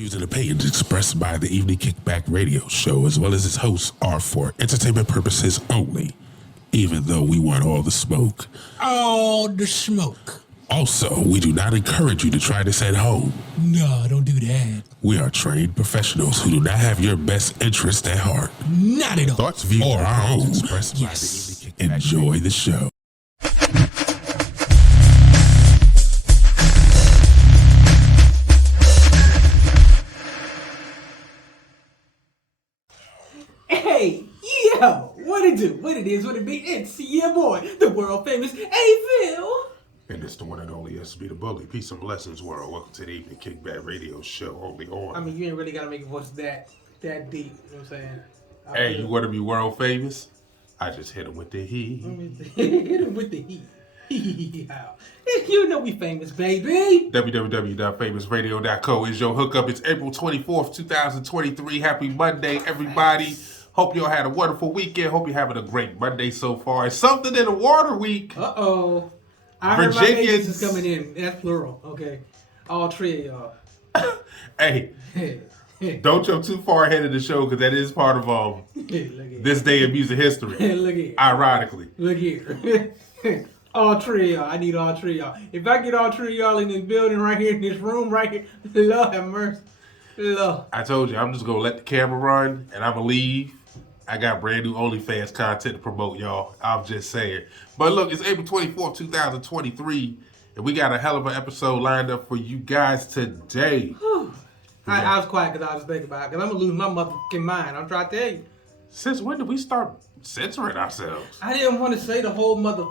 views and opinions expressed by the Evening Kickback Radio Show, as well as its hosts, are for entertainment purposes only, even though we want all the smoke. All the smoke. Also, we do not encourage you to try this at home. No, don't do that. We are trained professionals who do not have your best interest at heart. Not at all. Thoughts, views, or our own expressed by the Evening Kickback. Enjoy the show. Hey, yo, what it do? What it is, what it be? It's your boy, the world famous A-Villes. And it's the one and only SB the Bully. Peace and blessings, world. Welcome to the Evening Kickback Radio Show, only on. I mean, you ain't really gotta make a voice that deep, you know what I'm saying? Hey, you want to be world famous? I just hit him with the heat. Hit him with the heat. You know we famous, baby. www.famousradio.co is your hookup. It's April 24th, 2023. Happy Monday, everybody. Hope y'all had a wonderful weekend. Hope you're having a great Monday so far. It's something in the water week. Uh-oh. I heard my agents is coming in. That's plural. Okay. All three of y'all. Hey, don't jump too far ahead of the show because that is part of this day in music history. Look here. Ironically. Look here. All three of y'all. I need all three of y'all. If I get all three of y'all in this building right here, in this room right here, Lord have mercy. Lord. I told you, I'm just going to let the camera run and I'm going to leave. I got brand new OnlyFans content to promote, y'all. I'm just saying. But look, it's April 24th, 2023, and we got a hell of an episode lined up for you guys today. I was quiet because I was thinking about it, because I'm going to lose my motherfucking mind. I'm trying to tell you. Since when did we start censoring ourselves? I didn't want to say the whole mother.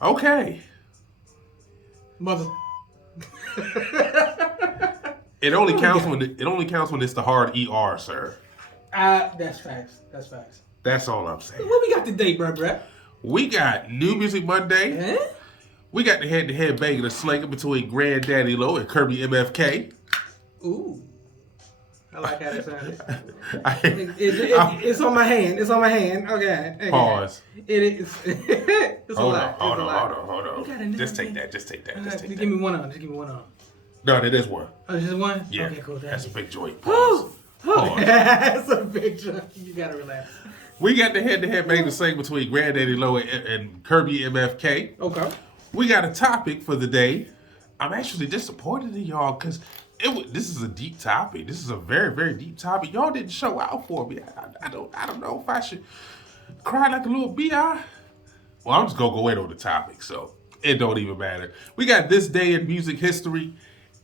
Okay. Mother. It only counts when it's the hard ER, sir. That's facts. That's facts. That's all I'm saying. What we got today, bruh? We got New Music Monday. Eh? We got the head-to-head banging and slinging between Granddaddy Low and Kirby MFK. Ooh. I like how that sounded. It's on my hand. It's on my hand. Okay. Pause. It is. It's Hold a on. lot. Just take that. Just take that. Give me one on. Just give me one on. No, that is one. Oh, just one? Yeah. Okay, cool. That's a big joint. Pause. Pause. That's a big joint. You gotta relax. We got the head-to-head bang and sling between Granddaddy Low and Kirby MFK. Okay. We got a topic for the day. I'm actually disappointed in y'all because this is a deep topic. This is a very, very deep topic. Y'all didn't show out for me. I don't know if I should cry like a little bi. Well, I'm just gonna go in on the topic, so it don't even matter. We got this day in music history,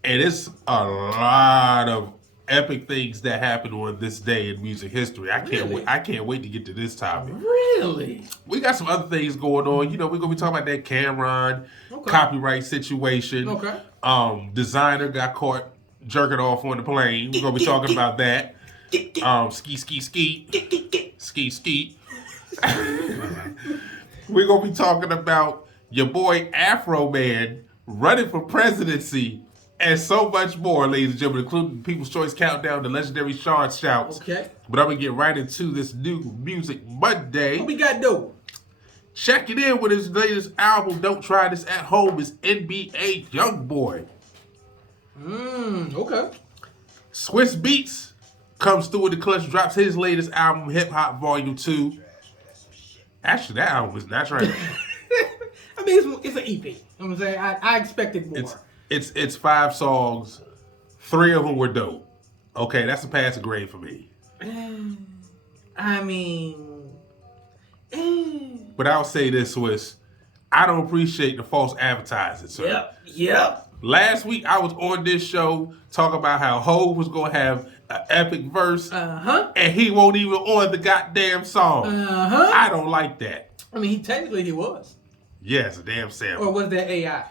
and it's a lot of epic things that happened on this day in music history. I can't wait to get to this topic. Really? We got some other things going on. You know, we're gonna be talking about that Cameron copyright situation. Okay. Designer got caught jerking off on the plane. We're gonna be talking about that. Ski. We're gonna be talking about your boy Afro Man running for presidency. And so much more, ladies and gentlemen, including People's Choice Countdown, the legendary Sean Shouts. Okay. But I'm going to get right into this new Music Monday. What we got though? Checking in with his latest album, Don't Try This at Home, is NBA Youngboy. Okay. Swiss Beats comes through with the clutch, drops his latest album, Hip Hop Volume 2. Actually, that album is not right. I mean, it's an EP. You know what I'm saying? I expected more. It's 5 songs. 3 of them were dope. Okay, that's a passing grade for me. I mean... But I'll say this, Swiss. I don't appreciate the false advertising, sir. Yep. Last week, I was on this show talking about how Hov was going to have an epic verse. And he won't even on the goddamn song. I don't like that. I mean, technically he was. Yeah, it's a damn sample. Or was that AI?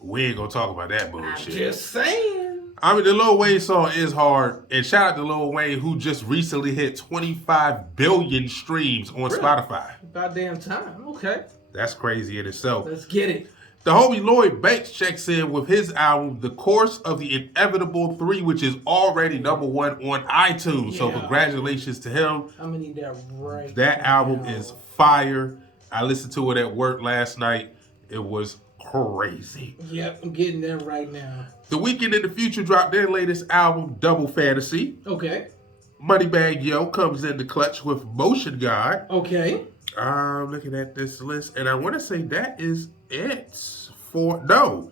We ain't gonna talk about that bullshit. I'm just saying. I mean, the Lil Wayne song is hard. And shout out to Lil Wayne, who just recently hit 25 billion streams on Spotify. About damn time. Okay. That's crazy in itself. Let's get it. The homie Lloyd Banks checks in with his album, The Course of the Inevitable 3, which is already #1 on iTunes. Yeah. So congratulations to him. I'm gonna need that right That album is fire. I listened to it at work last night. It was crazy. Yep, I'm getting that right now. The Weeknd and the Future dropped their latest album, Double Fantasy. Okay. Moneybagg Yo comes in the clutch with Motion God. Okay. I'm looking at this list, and I want to say that is it for... No.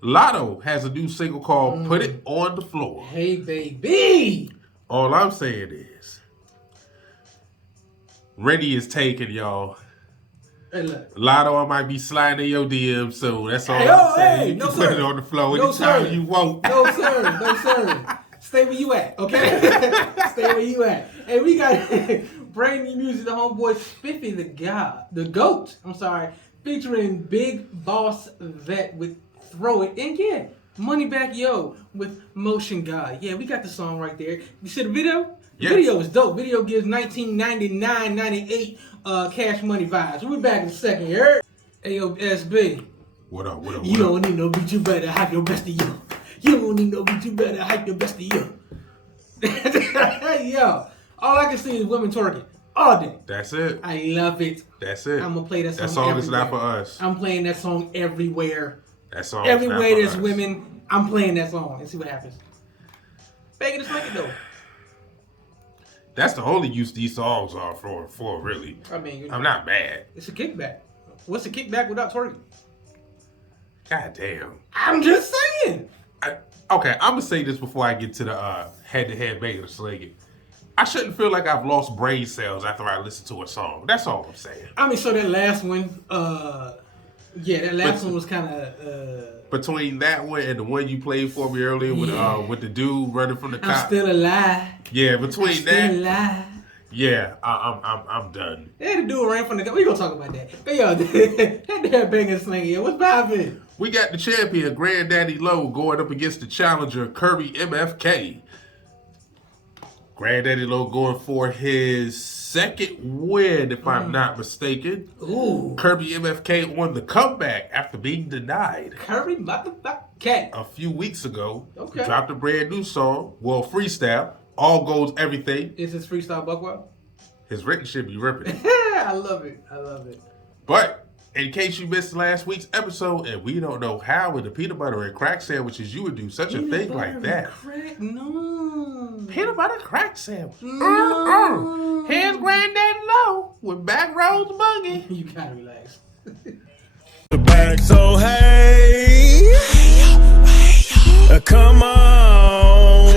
Lotto has a new single called Put It On The Floor. Hey, baby. All I'm saying is, Rennie is taken, y'all. Hey, look. Lotto, I might be sliding in your DM soon. That's all Hey, I'm saying. hey, You no, can sir. put it on the floor No, anytime sir. you want. No, sir. No, sir. Stay where you at, okay? Stay where you at. Hey, we got brand new music, the homeboy Spiffy the GOAT, featuring Big Boss Vet with Throw It. And yeah, Moneybagg Yo with Motion God. Yeah, we got the song right there. You see the video? The video is dope. Video gives 1999, 98 Cash Money vibes. We'll be back in a second, you heard? Hey, yo, SB. What up? You don't need no beat, you better hype your best of you. You don't need no beat, you better hype your best of you. Yo, all I can see is women twerking all day. That's it. I love it. That's it. I'm gonna play that song. That song everywhere. is not for us. I'm playing that song everywhere. That song Everywhere is not there's for us. women, I'm playing that song and see what happens. Bang it, Slang It though. That's the only use these songs are for really. I mean, I'm not mad. It's a kickback. What's a kickback without twerking? God damn. I'm just saying. Okay, I'm gonna say this before I get to the head-to-head banging or Slang It. I shouldn't feel like I've lost brain cells after I listen to a song. That's all I'm saying. I mean, so that last one, that last one was kind of. Between that one and the one you played for me earlier with the dude running from the cop. I'm still alive. Yeah, between that. Still alive. Yeah, I'm done. Yeah, the dude ran from the cop. We gonna talk about that. But yo, that banging Slang It. What's poppin'? We got the champion, Granddaddy Low, going up against the challenger, Kirby MFK. Granddaddy Low going for his second win, if I'm not mistaken. Ooh. Kirby MFK on the comeback after being denied. Kirby motherfucker. A few weeks ago, Okay. he dropped a brand new song, freestyle, All Goes Everything. Is this freestyle Buckwild? His written should be ripping. I love it. But in case you missed last week's episode, and we don't know how with the peanut butter and crack sandwiches you would do such a thing like that. No. Peanut butter crack sandwich. No. Here's Granddaddy Low with Back Roads Boogie. You gotta relax. The back, so hey, come on.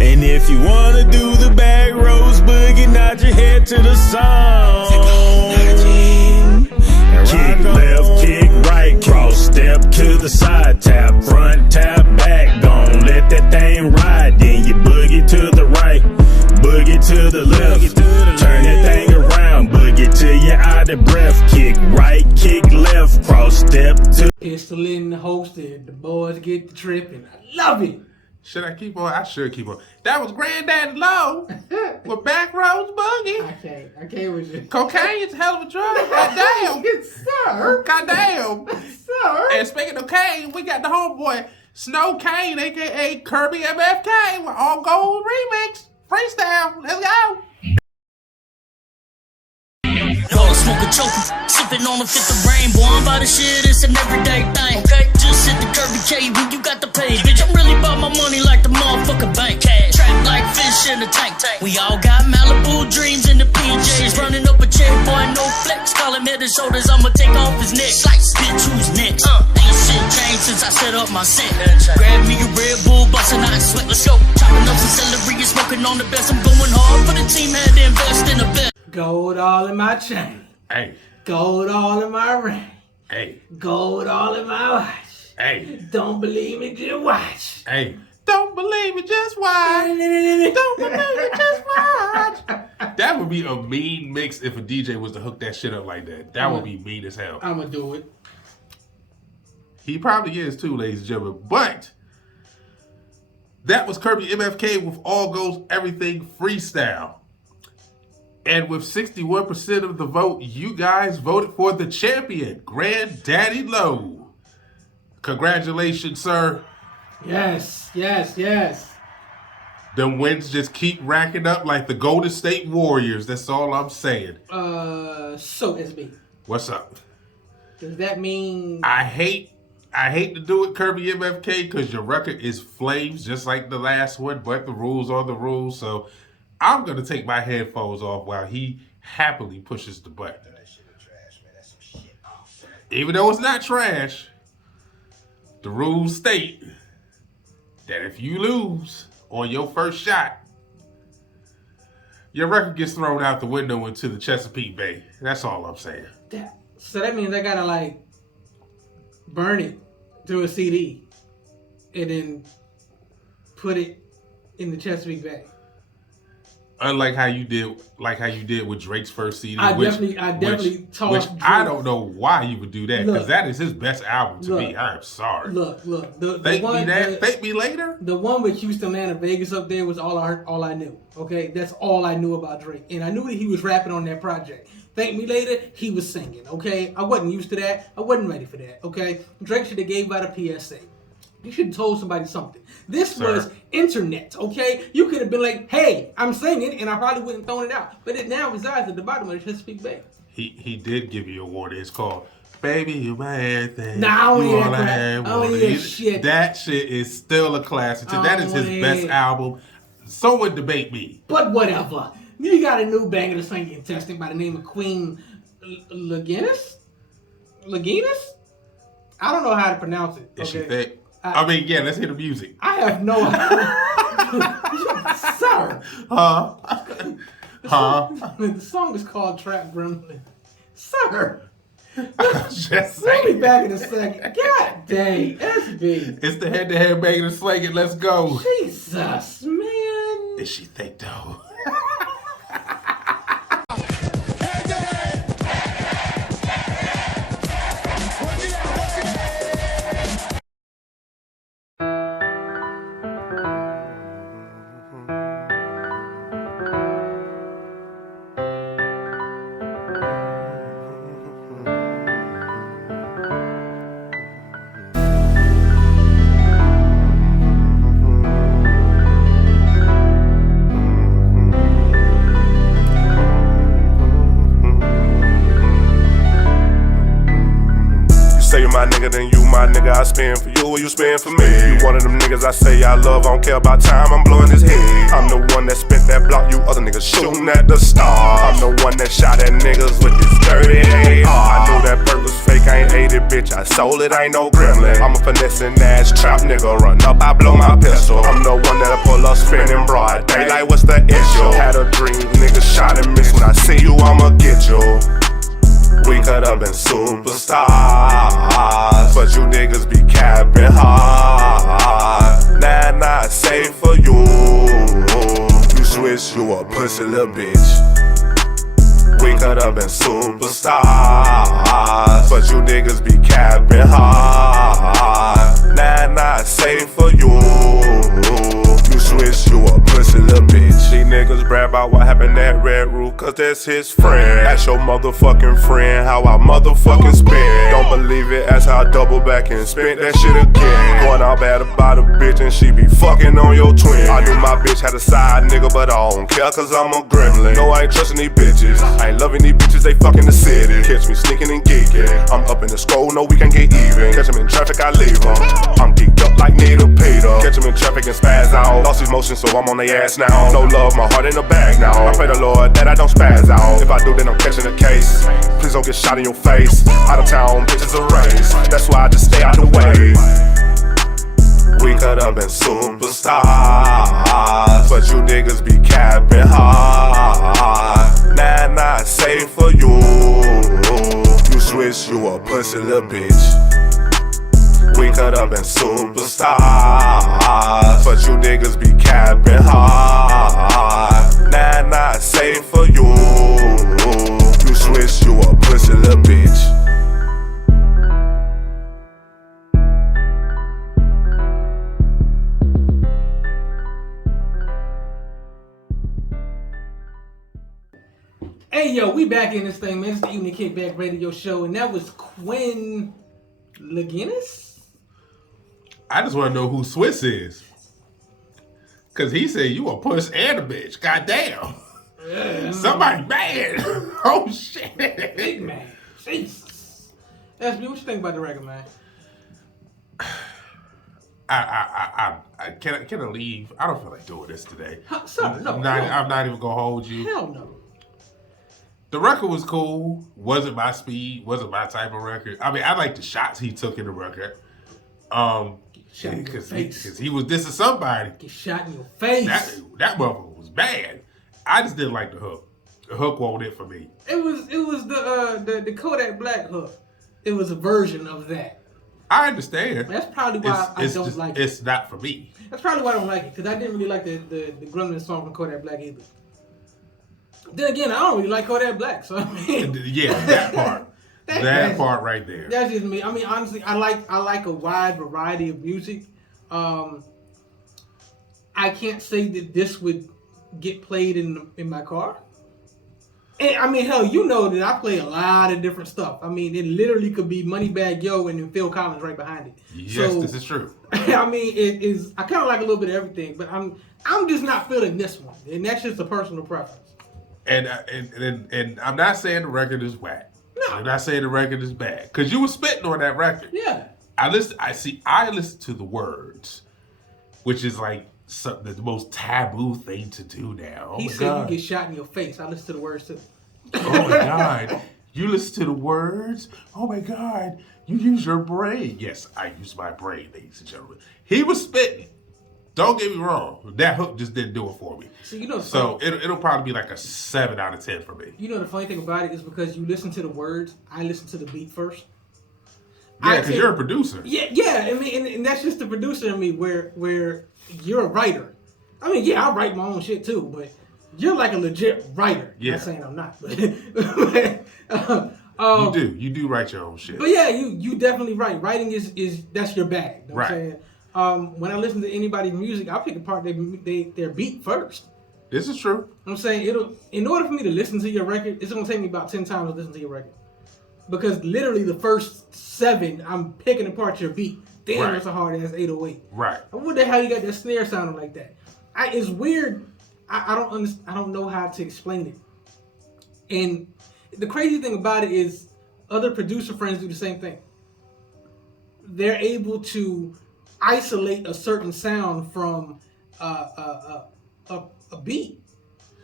And if you wanna do the Back Roads Boogie, nod your head to the song. Kick left, kick right, cross step to the side, tap front, tap back, gon' let that thing ride. Then you boogie to the right, boogie to the left, turn that thing around, boogie till you're out of breath. Kick right, kick left, cross step to. Pistol in the holster, the boys get the tripping. I love it. Should I keep on? I should keep on. That was Granddaddy Low with Back Roads Boogie. I can't with you. Cocaine's a hell of a drug. Goddamn. Sir. Goddamn. Sir. And speaking of Kane, we got the homeboy Snow Kane, a.k.a. Kirby MFK, with All Gold Remix. Freestyle. Let's go. Smoking, choking, sipping on a fifth of rain. Boy, I'm about to shit, it's an everyday thing. Okay, just hit the Kirby K when you got the pay. Bitch, I'm really about my money like the motherfucker bank. Cash, trap like fish in the tank. We all got Malibu dreams in the PJs. Running up a check, boy, no flex. Call him head and shoulders, I'ma take off his neck. Slice, bitch, who's next? Ain't shit changed since I set up my set. Grab me a Red Bull, bustin' out sweat, let's go. Chopping up some celery and smoking on the best. I'm going hard for the team, had to invest in the best. Gold all in my chain. Hey. Gold all in my ring. Hey. Gold all in my watch. Hey. Don't believe me, just watch. Hey. Don't believe it, just watch. Don't believe it, just watch. That would be a mean mix if a DJ was to hook that shit up like that. That would be mean as hell. I'ma do it. He probably is too, ladies and gentlemen. But that was Kirby MFK with All Goes Everything Freestyle. And with 61% of the vote, you guys voted for the champion, Granddaddy Low. Congratulations, sir. Yes. The wins just keep racking up like the Golden State Warriors. That's all I'm saying. So SB. What's up? Does that mean I hate to do it, Kirby MFK, because your record is flames just like the last one, but the rules are the rules. So I'm gonna take my headphones off while he happily pushes the button. Even though it's not trash, the rules state that if you lose on your first shot, your record gets thrown out the window into the Chesapeake Bay. That's all I'm saying. So that means I gotta like burn it to a CD and then put it in the Chesapeake Bay. Unlike how you did with Drake's first CD, I definitely tossed Drake. I don't know why you would do that, because that is his best album to me. I'm sorry. Look. Thank Me Later. The one with Houston, Atlanta, Vegas up there was all I knew. Okay, that's all I knew about Drake, and I knew that he was rapping on that project. Thank Me Later, he was singing. Okay, I wasn't used to that. I wasn't ready for that. Okay, Drake should have gave out a PSA. You should have told somebody something. This was internet, okay? You could have been like, hey, I'm singing, and I probably wouldn't have thrown it out. But it now resides at the bottom of the Chesapeake Bay. He did give you a warning. It's called Baby, You My Everything. Nah, I don't hear shit. That shit is still a classic. That is his best album. So would debate me. But whatever. You got a new banger to sing contestant by the name of Queen Laguinis? I don't know how to pronounce it. Is she thick? Let's hear the music. I have no idea. Sir. The song is called Trap Gremlin. Sir. We'll be back in a second. God dang. SB. It's the head-to-head banging and Slang It. Let's go. Jesus, man. Is she thick, though? I spend for you or you spend for me. You one of them niggas I say I love, I don't care about time, I'm blowing his head. I'm the one that spent that block, you other niggas shooting at the star. I'm the one that shot at niggas with this dirty AR. I knew that perk was fake, I ain't ate it, bitch, I sold it, I ain't no gremlin. I'm a finessing ass trap nigga, run up, I blow my pistol. I'm the one that'll pull up spinning broad daylight, what's the issue? Had a dream, nigga shot and miss, when I see you, I'ma get you. We could have been superstars, but you niggas be capping hard. Nah, not safe for you. You switch, you a pussy little bitch. We could have been superstars, but you niggas be capping hard. Nah, not safe for you. You switch, you a pussy little bitch. These niggas brag about what happened at Red Roof, cause that's his friend. That's your motherfucking friend, how I motherfucking spin. Don't believe it, ask how I double back and spent that shit again. Going all bad about a bitch and she be fucking on your twin. I knew my bitch had a side nigga, but I don't care cause I'm a gremlin. No, I ain't trusting these bitches, I ain't loving these bitches, they fucking the city. Catch me sneaking and geeking, I'm up in the scroll, no we can get even. Catch him in traffic, I leave him, I'm geeked up like Nita Peter. Catch him in traffic and spaz out, lost his motion so I'm on their ass now. No love, my heart in a bag now. I pray the Lord that I don't spaz out. If I do, then I'm catching a case. Please don't get shot in your face. Out of town, bitches a race. That's why I just stay out the way. We could have been superstars, but you niggas be capping hard. Nah, not safe for you. You switch, you a pussy little bitch. We could have been superstars, but you niggas be capping hard. Nah, not safe for you. You switch, you a pussy little bitch. Hey yo, we back in this thing, man. It's the Evening Kickback Radio Show, and that was Quinn Laguinis? I just want to know who Swiss is. Because he said you a puss and a bitch. Goddamn. Somebody mad. Oh, shit. Big man. Jesus. SB, what you think about the record, man? Can I leave? I don't feel like doing this today. Sir, no. I'm not even gonna hold you. Hell no. The record was cool. Wasn't my speed. Wasn't my type of record. I mean, I like the shots he took in the record. Because he was dissing somebody. Get shot in your face. That motherfucker was bad. I just didn't like the hook. The hook wasn't it for me. It was the Kodak Black hook. It was a version of that. I understand. That's probably why I don't like it. It's not for me. That's probably why I don't like it, because I didn't really like the Gremlin song from Kodak Black either. Then again, I don't really like Kodak Black, so I mean, yeah, that part. that part right there. That's just me. I mean, honestly, I like a wide variety of music. I can't say that this would get played in my car. And, I mean, hell, you know that I play a lot of different stuff. I mean, it literally could be Moneybagg Yo and then Phil Collins right behind it. Yes, so, this is true. I mean, it is. I kind of like a little bit of everything, but I'm just not feeling this one, and that's just a personal preference. And I'm not saying the record is whack. No, I'm not saying the record is bad, because you were spitting on that record. Yeah. I listen to the words, which is like the most taboo thing to do now. He said you get shot in your face. I listen to the words too. Oh my God. You listen to the words? Oh my God. You use your brain. Yes, I use my brain, ladies and gentlemen. He was spitting. Don't get me wrong. That hook just didn't do it for me. So, it'll probably be like a 7 out of 10 for me. You know the funny thing about it is because you listen to the words, I listen to the beat first. Yeah, because you're a producer. Yeah. I mean, and that's just the producer in me, where you're a writer. I mean, yeah, I write my own shit too, but you're like a legit writer. Yeah. I'm not saying I'm not, but you do write your own shit. But yeah, you definitely write. Writing is that's your bag. You know what I'm saying? When I listen to anybody's music, I'll pick apart their beat first. This is true. I'm saying in order for me to listen to your record, it's gonna take me about 10 times to listen to your record. Because literally the first 7, I'm picking apart your beat. Damn, that's a hard ass 808. Right. What the hell you got that snare sounding like that? It's weird. I don't know how to explain it. And the crazy thing about it is, other producer friends do the same thing. They're able to isolate a certain sound from a beat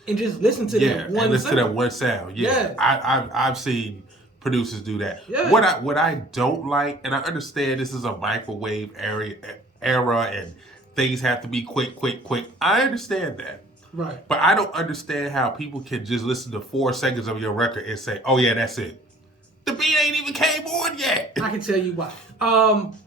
and just listen to that one sound. Listen to that one sound. Yeah. I've seen producers do that. Yeah. What I don't like, and I understand this is a microwave era and things have to be quick. I understand that. Right. But I don't understand how people can just listen to 4 seconds of your record and say, oh yeah, that's it. The beat ain't even came on yet. I can tell you why.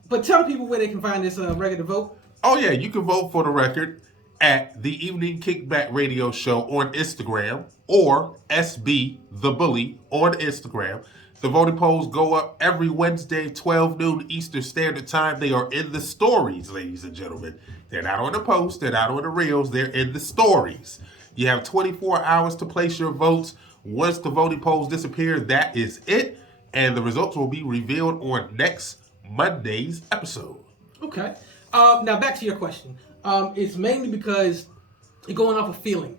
But tell people where they can find this record to vote. Oh yeah, you can vote for the record at the Evening Kickback Radio Show on Instagram or SB The Bully on Instagram. The voting polls go up every Wednesday, 12 noon Eastern Standard Time. They are in the stories, ladies and gentlemen. They're not on the post. They're not on the reels. They're in the stories. You have 24 hours to place your votes. Once the voting polls disappear, that is it. And the results will be revealed on next Monday's episode. Okay. Now back to your question. It's mainly because you're going off a feeling.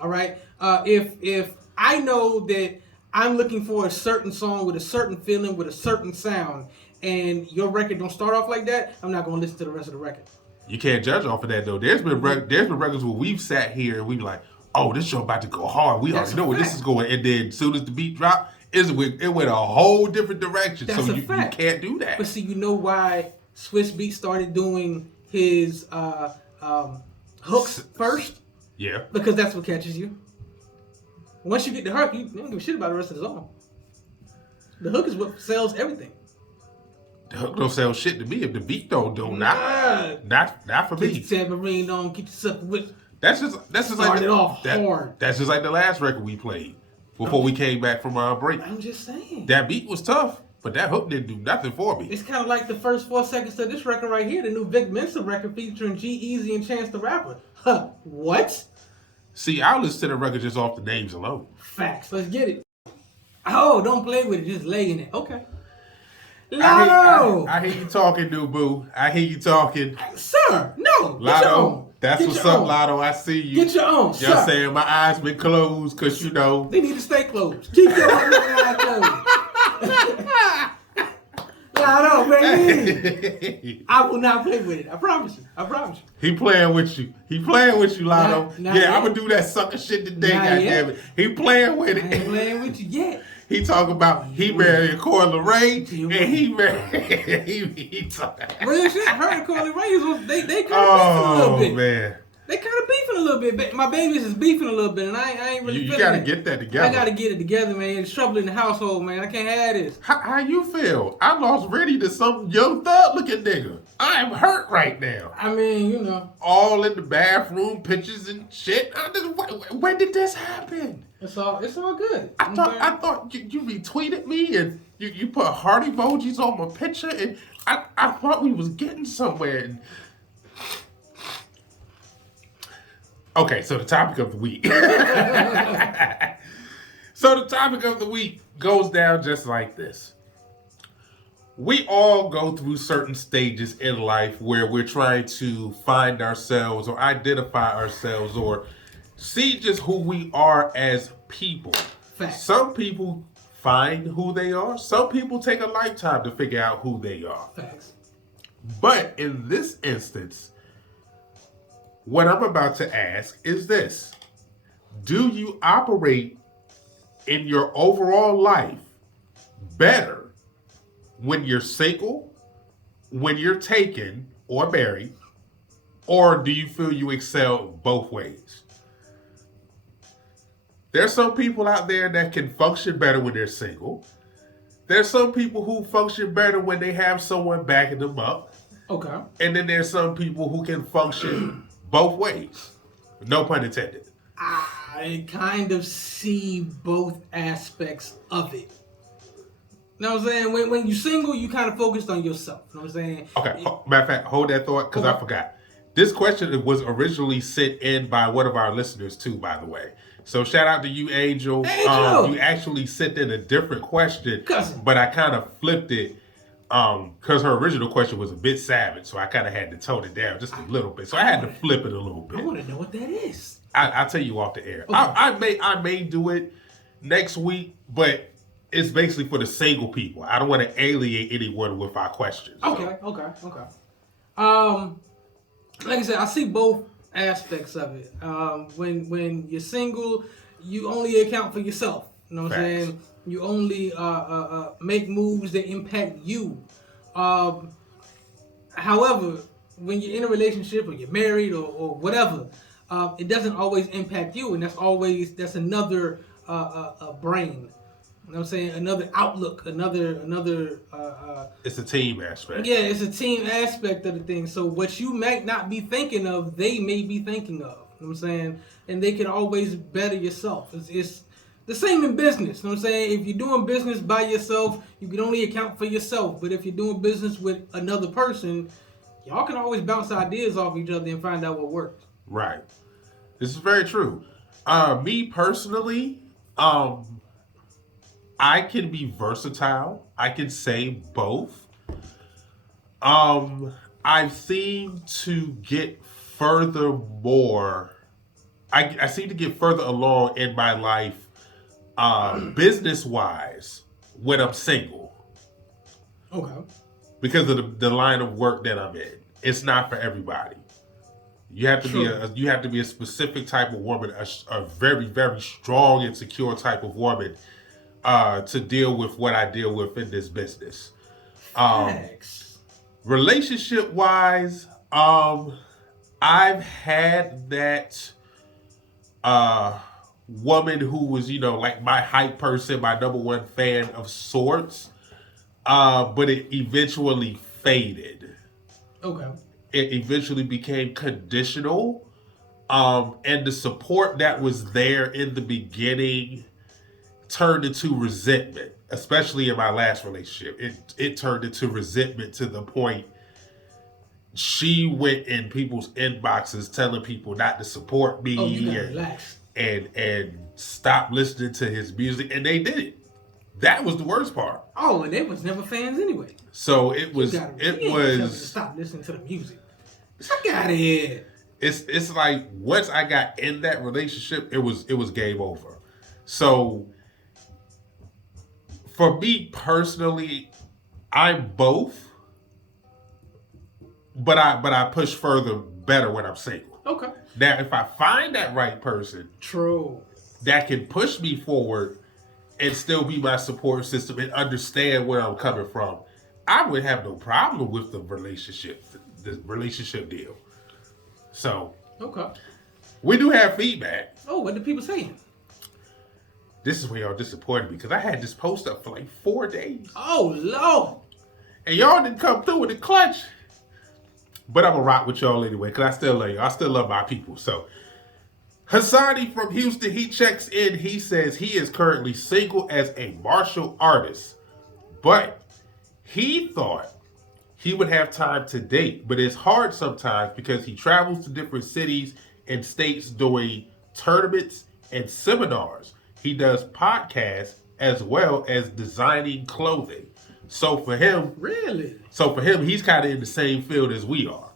All right. If I know that I'm looking for a certain song with a certain feeling, with a certain sound, and your record don't start off like that, I'm not going to listen to the rest of the record. You can't judge off of that, though. There's been records where we've sat here and we be like, oh, this show about to go hard. We already know where this is going. And then as soon as the beat dropped, it went a whole different direction. That's so a you can't do that. But see, you know why Swiss Beats started doing his hooks first? Yeah. Because that's what catches you. Once you get the hook, you don't give a shit about the rest of the song. The hook is what sells everything. The hook don't sell shit to me if the beat don't do not for me. Get your tambourine on, get yourself with. That's just started off hard. That's just like the last record we played before we came back from our break. I'm just saying. That beat was tough, but that hook didn't do nothing for me. It's kind of like the first 4 seconds of this record right here, the new Vic Mensa record featuring G-Eazy and Chance the Rapper. Huh? What? See, I'll listen to the record just off the names alone. Facts. Let's get it. Oh, don't play with it. Just lay in it. Okay. Lotto! I hear you talking, new boo. I hear you talking. Sir, no. Lotto, that's what's up, Lotto. I see you. Get your own, Y'all sir. saying my eyes been closed because, They need to stay closed. Keep your eyes closed. No, baby. I will not play with it. I promise you. He playing with you. Lotto. Not yeah, yet. I'm gonna do that sucker shit today, Not goddamn yet. it. He playing with I ain't it. playing with you yet. He talking about he married Coy Ray You and he married he talking. Real shit. Her and Carly Ray, they kind of beefing a little bit. Man. They kind of beefing a little bit. My babies is beefing a little bit, and I ain't really You feeling gotta it. get that together. I gotta get it together, man. There's trouble in the household, man. I can't have this. How you feel? I lost Reddy to some young thug looking nigga. I am hurt right now. I mean, you know, All in the bathroom, pictures and shit. When did this happen? it's all good. I thought you retweeted me and you put heart emojis on my picture and I thought we was getting somewhere. And... Okay, so the topic of the week. So the topic of the week goes down just like this. We all go through certain stages in life where we're trying to find ourselves or identify ourselves or see just who we are as people. Facts. Some people find who they are. Some people take a lifetime to figure out who they are. Facts. But in this instance, what I'm about to ask is this. Do you operate in your overall life better when you're single, when you're taken or married, or do you feel you excel both ways? There's some people out there that can function better when they're single. There's some people who function better when they have someone backing them up. Okay. And then there's some people who can function both ways. No pun intended. I kind of see both aspects of it. You know what I'm saying? When you're single, you kind of focused on yourself. You know what I'm saying? Okay, matter of fact, hold that thought because I forgot. This question was originally sent in by one of our listeners too, by the way. So shout out to you, Angel. Angel! You actually sent in a different question, Cousin. but I kind of flipped it because her original question was a bit savage, so I kind of had to tone it down just a little bit. So I had to flip it a little bit. I want to know what that is. I'll tell you off the air. Okay. I may do it next week, but it's basically for the single people. I don't want to alienate anyone with our questions. So. Okay. Like I said, I see both aspects of it. When you're single, you only account for yourself. You know what I'm Facts. saying? You only make moves that impact you. However, when you're in a relationship or you're married or whatever, it doesn't always impact you, and that's another brain. You know what I'm saying? Another outlook, another. It's a team aspect. Yeah, it's a team aspect of the thing. So what you might not be thinking of, they may be thinking of. You know what I'm saying? And they can always better yourself. It's the same in business. You know what I'm saying? If you're doing business by yourself, you can only account for yourself. But if you're doing business with another person, y'all can always bounce ideas off each other and find out what works. Right. This is very true. Me personally, I can be versatile. I can say both. I seem to get furthermore. I seem to get further along in my life, business-wise, when I'm single. Okay. Because of the line of work that I'm in. It's not for everybody. You have to be a specific type of woman, a very, very strong and secure type of woman to deal with what I deal with in this business. Relationship wise, I've had that woman who was, like my hype person, my number one fan of sorts, but it eventually faded. Okay. It eventually became conditional, and the support that was there in the beginning turned into resentment, especially in my last relationship. It turned into resentment to the point she went in people's inboxes telling people not to support me and stop listening to his music, and they did it. That was the worst part. Oh, and they was never fans anyway. So it was. Stop listening to the music. Fuck out of here. It's like once I got in that relationship, it was game over. So for me personally, I'm both, but I push further better when I'm single. Okay. Now, if I find that right person, True, that can push me forward and still be my support system and understand where I'm coming from, I would have no problem with the relationship deal. So, okay. we do have feedback. Oh, what the people saying? This is where y'all disappointed me because I had this post up for like 4 days. Oh, Lord. And y'all didn't come through with the clutch. But I'm going to rock with y'all anyway because I still love y'all. I still love my people. So, Hassani from Houston, he checks in. He says he is currently single as a martial artist. But he thought he would have time to date. But it's hard sometimes because he travels to different cities and states doing tournaments and seminars. He does podcasts as well as designing clothing. So for him, he's kind of in the same field as we are,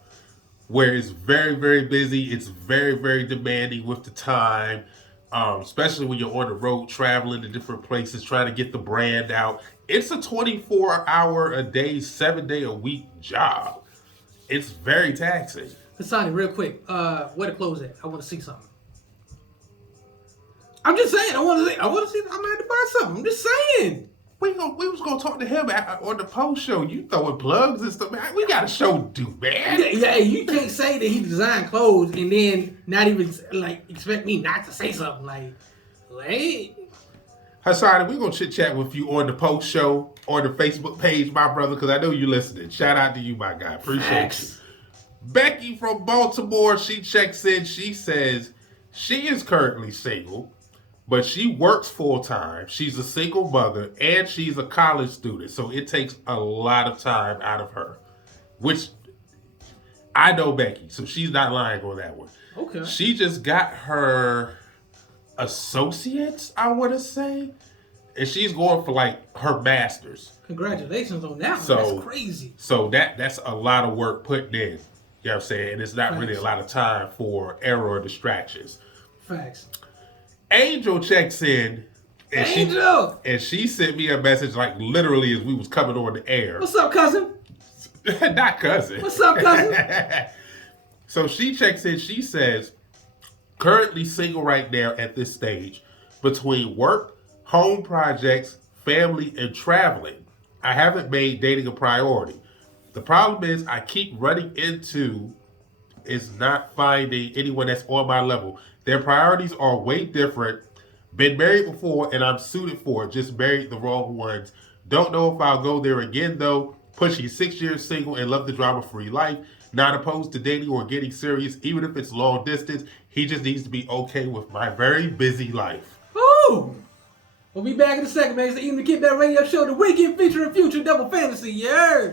where it's very, very busy. It's very, very demanding with the time, especially when you're on the road traveling to different places, trying to get the brand out. It's a 24-hour-a-day, 7-day-a-week job. It's very taxing. Hassani, real quick, where the clothes at? I want to see something. I'm just saying, I want to see. I'm gonna have to buy something. I'm just saying. We was gonna talk to him on the post show. You throwing plugs and stuff, man. We got a show to do, man. Yeah, you can't say that he designed clothes and then not even like expect me not to say something like, wait. Hassani, we're gonna chit chat with you on the post show on the Facebook page, my brother, because I know you listening. Shout out to you, my guy. Appreciate you. Becky from Baltimore, she checks in. She says she is currently single, but she works full-time. She's a single mother, and she's a college student. So it takes a lot of time out of her, which I know Becky, so she's not lying on that one. Okay. She just got her associates, I want to say, and she's going for like her master's. Congratulations on that one. So, that's crazy. So that's a lot of work putting in. You know what I'm saying? And it's not really a lot of time for error or distractions. Facts. Angel checks in. And she sent me a message like literally as we was coming on the air. What's up, cousin? Not cousin. What's up, cousin? So she checks in. She says, currently single right now at this stage between work, home projects, family, and traveling. I haven't made dating a priority. The problem is I keep running into is not finding anyone that's on my level. Their priorities are way different. Been married before and I'm suited for it. Just married the wrong ones. Don't know if I'll go there again though. Pushing 6 years single and love the drama-free life. Not opposed to dating or getting serious, even if it's long distance. He just needs to be okay with my very busy life. Ooh! We'll be back in a second, man. It's the Evening Kickback Radio Show, the weekend featuring future double fantasy, yeah!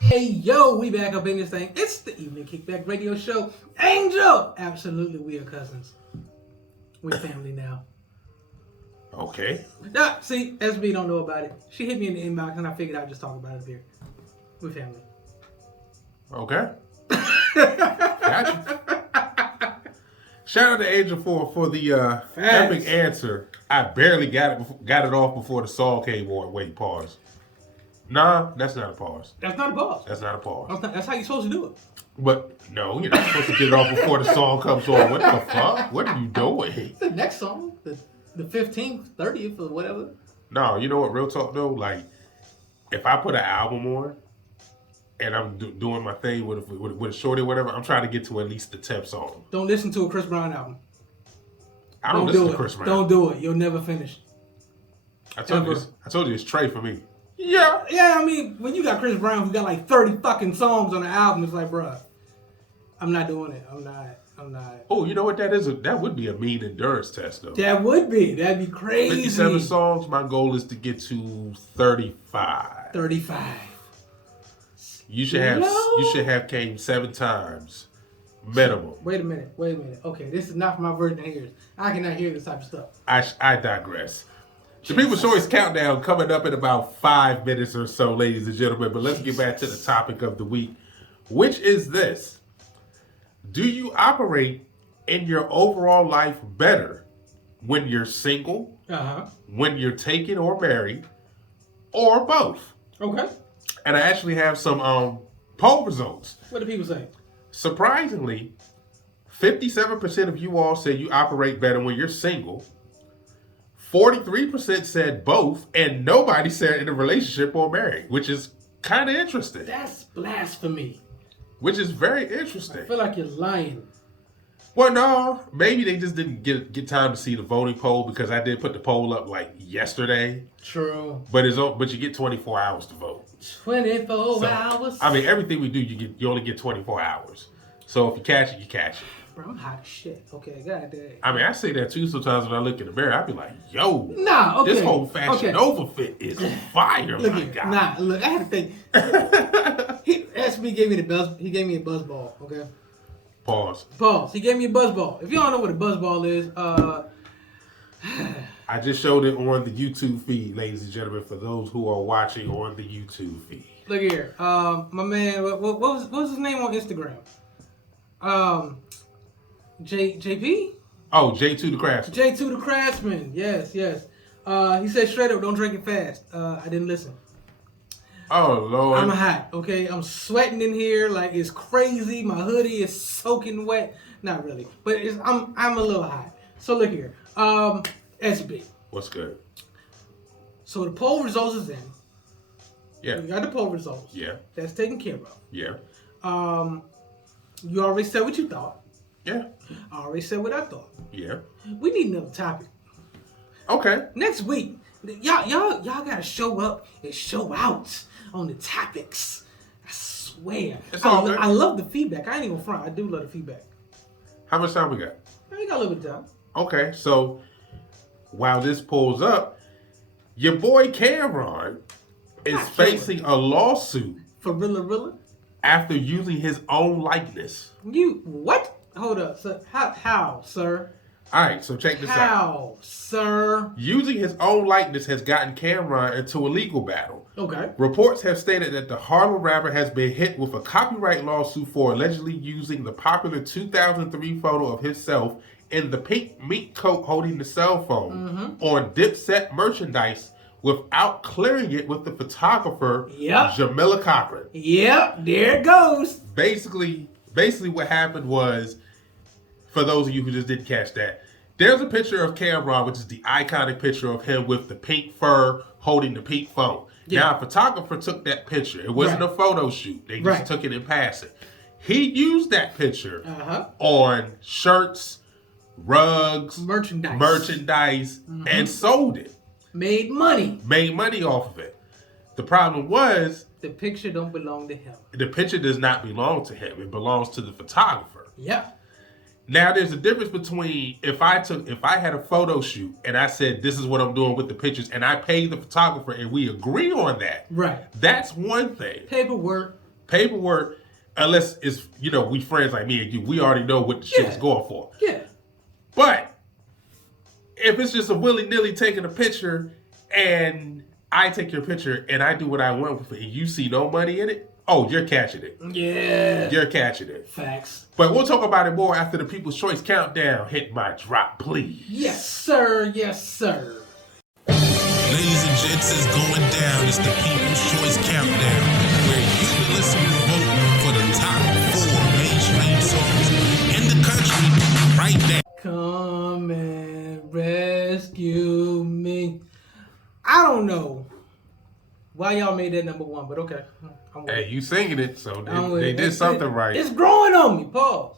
Hey, yo, we back up in this thing. It's the Evening Kickback Radio Show. Angel! Absolutely, we are cousins. We're family now. Okay. See, SB don't know about it. She hit me in the inbox and I figured I'd just talk about it here. We're family. Okay. Gotcha. Shout out to Angel for the epic answer. I barely got it off before the song came on. Wait, pause. Nah, that's not a pause. That's not a pause. That's not a pause. That's how you're supposed to do it. But no, you're not supposed to get it off before the song comes on. What the fuck? What are you doing? It's the next song, the 15th, 30th, or whatever. No, you know what? Real talk though, like if I put an album on and I'm doing my thing with a shorty or whatever, I'm trying to get to at least the 10th song. Don't listen to a Chris Brown album. I don't listen to Chris Brown. Don't do it. You'll never finish. I told you it's Trey for me. Yeah, I mean, when you got Chris Brown who got like 30 fucking songs on the album, it's like, bruh, I'm not doing it. I'm not. Oh, you know what that is? That would be a mean endurance test, though. That would be. That'd be crazy. 57 songs. My goal is to get to 35. 35. You should have came 7 times. Minimum. Wait a minute. Okay, this is not for my virgin ears. I cannot hear this type of stuff. I digress. The People's Choice Countdown coming up in about 5 minutes or so, ladies and gentlemen. But let's get back to the topic of the week, which is this. Do you operate in your overall life better when you're single, when you're taken or married, or both? Okay. And I actually have some poll results. What do people say? Surprisingly, 57% of you all say you operate better when you're single. 43% said both, and nobody said in a relationship or married, which is kind of interesting. That's blasphemy. Which is very interesting. I feel like you're lying. Well, no, maybe they just didn't get time to see the voting poll because I did put the poll up like yesterday. True. But you get 24 hours to vote. 24 hours. I mean, everything we do, you only get 24 hours. So if you catch it, you catch it. Bro, I'm hot as shit. Okay, goddamn. I mean, I say that too sometimes when I look in the mirror. I be like, yo, nah, okay. This whole Fashion Nova fit is fire, look my here. God. Nah, look, I had to think. SB gave me the buzz. He gave me a buzz ball. Okay. Pause. He gave me a buzz ball. If you don't know what a buzz ball is, I just showed it on the YouTube feed, ladies and gentlemen, for those who are watching on the YouTube feed. Look here. My man, what was his name on Instagram? JP? Oh, J2 the Craftsman. J2 the Craftsman. Yes. He said straight up, don't drink it fast. I didn't listen. Oh, Lord. I'm hot, okay? I'm sweating in here like it's crazy. My hoodie is soaking wet. Not really, but I'm a little hot. So look here. SB. What's good? So the poll results is in. Yeah. We got the poll results. Yeah. That's taken care of. Yeah. You already said what you thought. Yeah. I already said what I thought. Yeah. We need another topic. Okay. Next week, y'all gotta show up and show out on the topics. I swear. It's all good. I love the feedback. I ain't even front. I do love the feedback. How much time we got? We got a little bit of time. Okay, so while this pulls up, your boy Cameron is facing a lawsuit For Rilla? after using his own likeness. You what? Hold up, sir. How, sir? All right, so check this out. How, sir? Using his own likeness has gotten Cameron into a legal battle. Okay. Reports have stated that the Harlem rapper has been hit with a copyright lawsuit for allegedly using the popular 2003 photo of himself in the pink mink coat holding the cell phone on Dipset merchandise without clearing it with the photographer, Jamila Cochran. Yep, there it goes. Basically what happened was, for those of you who just didn't catch that, there's a picture of Cameron, which is the iconic picture of him with the pink fur holding the pink phone. Yeah. Now, a photographer took that picture. It wasn't a photo shoot. They just took it in passing. He used that picture on shirts, rugs, merchandise and sold it. Made money off of it. The problem was, the picture don't belong to him. The picture does not belong to him. It belongs to the photographer. Yeah. Now there's a difference between if I had a photo shoot and I said this is what I'm doing with the pictures and I paid the photographer and we agree on that. Right. That's one thing. Paperwork, unless it's, we friends like me and you, we already know what the shit is going for. Yeah. But if it's just a willy-nilly taking a picture and I take your picture and I do what I want with it and you see no money in it, oh, you're catching it. Yeah. You're catching it. Facts. But we'll talk about it more after the People's Choice Countdown. Hit my drop, please. Yes, sir. Yes, sir. Ladies and gents, it's going down. It's the People's Choice Countdown, where you, the listeners, vote for the top 4 mainstream songs in the country right now. Come and rescue me. I don't know why y'all made that number 1, but okay. Hey, you singing it, so they did something right. It's growing on me. Pause.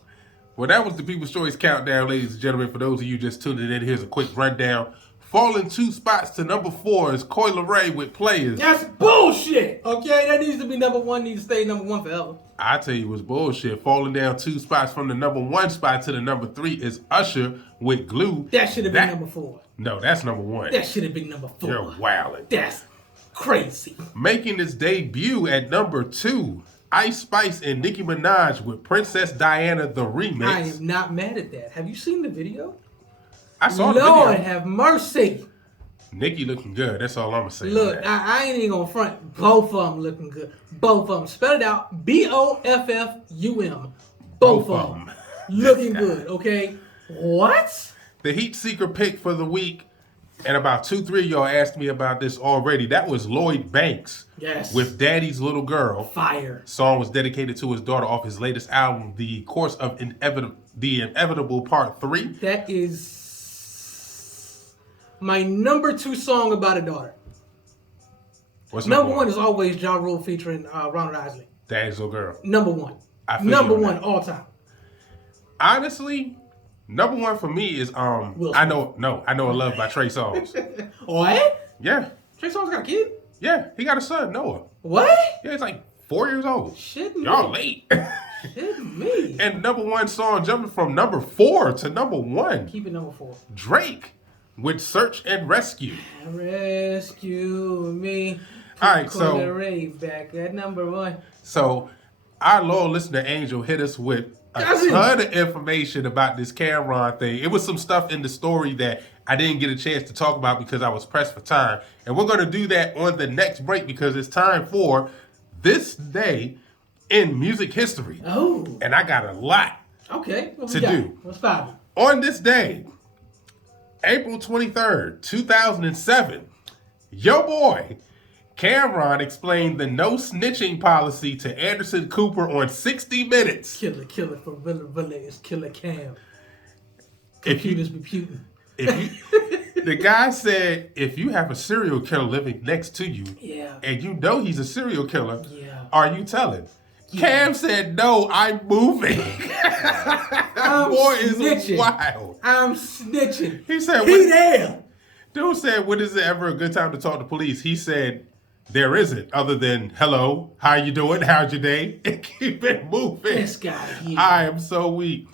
Well, that was the People's Choice Countdown, ladies and gentlemen. For those of you just tuning in, here's a quick rundown. Falling 2 spots to number 4 is Coi Leray with Players. That's bullshit. Okay, that needs to be number 1. Needs to stay number 1 forever. I tell you what's bullshit. Falling down 2 spots from the number 1 spot to the number 3 is Usher with Glue. That should have been number 4. No, that's number 1. That should have been number 4. You're wildin'. That's crazy. Making his debut at number 2, Ice Spice and Nicki Minaj with Princess Diana the Remix. I am not mad at that. Have you seen the video? I saw the video. Lord have mercy. Nicki looking good. That's all I'm going to say. Look, I ain't even going to front. Both of them looking good. Both of them. Spell it out. BOFFUM. Both of them. Looking good, okay? What? The Heat Seeker pick for the week And about 2-3 of y'all asked me about this already. That was Lloyd Banks. Yes. With Daddy's Little Girl. Fire. Song was dedicated to his daughter off his latest album, The Course of The Inevitable Part 3. That is my number 2 song about a daughter. What's number one is always Ja Rule featuring Ronald Isley. Daddy's Little Girl. Number 1. Number one all time. Honestly, number 1 for me is I Know a Love by Trey Songz. What? Yeah. Trey Songz got a kid? Yeah, he got a son, Noah. What? Yeah, he's like 4 years old. Shit, y'all late. Shit me. And number 1 song jumping from number 4 to number 1. Keep it number 4. Drake with Search and Rescue. Rescue me. All right, so the rave back at number 1. So our loyal listener Angel hit us with a ton of information about this Cameron thing. It was some stuff in the story that I didn't get a chance to talk about because I was pressed for time. And we're going to do that on the next break because it's time for This Day in Music History. Oh. And I got a lot to do. What's poppin'? On this day, April 23rd, 2007, your boy Cameron explained the no snitching policy to Anderson Cooper on 60 Minutes. Killer for Villa is Killer Cam. Computers be putin'. The guy said, if you have a serial killer living next to you, and you know he's a serial killer, are you telling? Yeah. Cam said, no, I'm moving. Boy is wild. I'm snitching. He said, there. Dude said, when is it ever a good time to talk to police? He said, there isn't, other than, hello, how you doing? How's your day? And keep it moving. This guy here. I am so weak.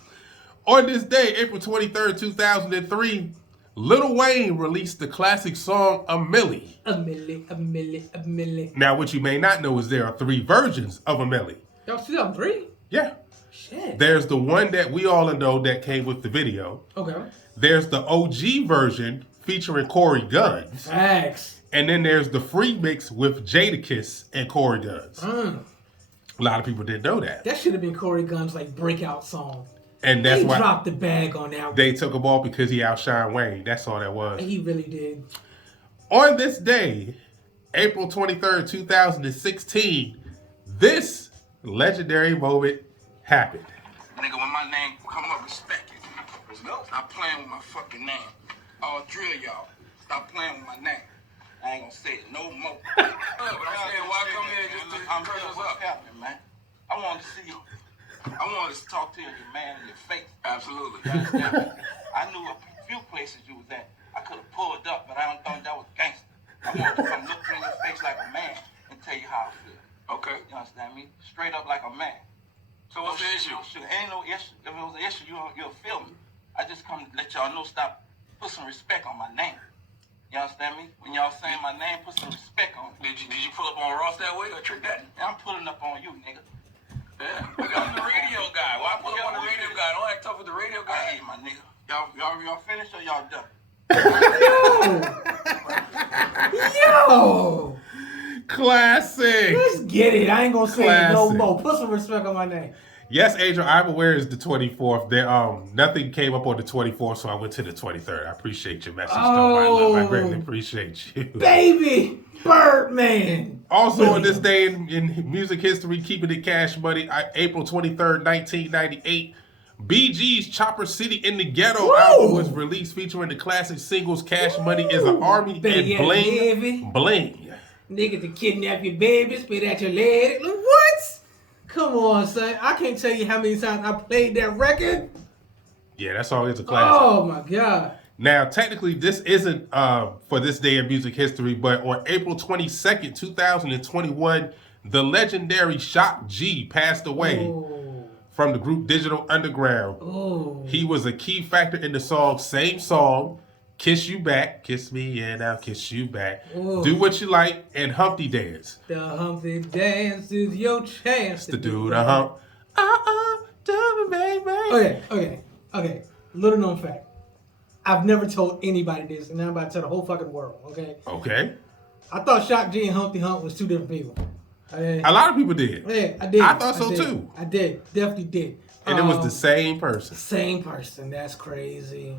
On this day, April 23rd, 2003, Lil Wayne released the classic song, A Milli. A Milli. Now, what you may not know is there are 3 versions of A Milli. Y'all see that 3? Yeah. Shit. There's the one that we all know that came with the video. Okay. There's the OG version featuring Corey Guns. Facts. And then there's the free mix with Jadakiss and Corey Guns. A lot of people didn't know that. That should have been Corey Guns' breakout song. And that's why he dropped the bag on that one. They took him off because he outshined Wayne. That's all that was. He really did. On this day, April 23rd, 2016, this legendary moment happened. Nigga, when my name come up, respect it. Stop playing with my fucking name. I'll drill y'all. Stop playing with my name. I ain't gonna say it no more. But I'm saying, why come here just to press us up? Happening, man. I wanted to see you. I wanted to talk to you, man, in your face. Absolutely. I knew a few places you was at. I could have pulled up, but I don't think that was gangster. I wanted to come look in your face like a man and tell you how I feel. Okay. You understand me? Straight up like a man. So what's the issue? Ain't no issue. If it was an issue, you'll feel me. I just come to let y'all know, stop, put some respect on my name. You understand me? When y'all saying my name, put some respect on it. Did you pull up on Ross that way or Trick Daddy? Yeah, I'm pulling up on you, nigga. Yeah, I'm the radio guy. Why pull up on the radio guy? Don't act tough with the radio guy. Hey, my nigga. Y'all finished or y'all done? Yo! Classic. Let's get it. I ain't gonna say it no more. Put some respect on my name. Yes, Angel, I'm aware it's the 24th. There, nothing came up on the 24th, so I went to the 23rd. I appreciate your message, though, my love. I greatly appreciate you. Baby Birdman. Also on this day in music history, keeping it cash money, April 23rd, 1998, Bee Gees' Chopper City in the Ghetto album was released featuring the classic singles Cash Money is an Army and Bling Bling. Nigga to kidnap your baby, spit at your leg. What? Come on, son. I can't tell you how many times I played that record. Yeah, that song is a classic. Oh, my God. Now, technically, this isn't for this day in music history, but on April 22nd, 2021, the legendary Shock G passed away from the group Digital Underground. He was a key factor in the song, same song, Kiss You Back, Kiss Me and I'll Kiss You Back, Do What You Like, and Humpty Dance. The Humpty Dance is your chance to do the hump. Do it, baby. Okay. Little known fact. I've never told anybody this, and I'm about to tell the whole fucking world, okay? Okay. I thought Shock G and Humpty Hump was 2 different people. A lot of people did. Yeah, I did. I thought so too. I did. Definitely did. And it was the same person. Same person. That's crazy.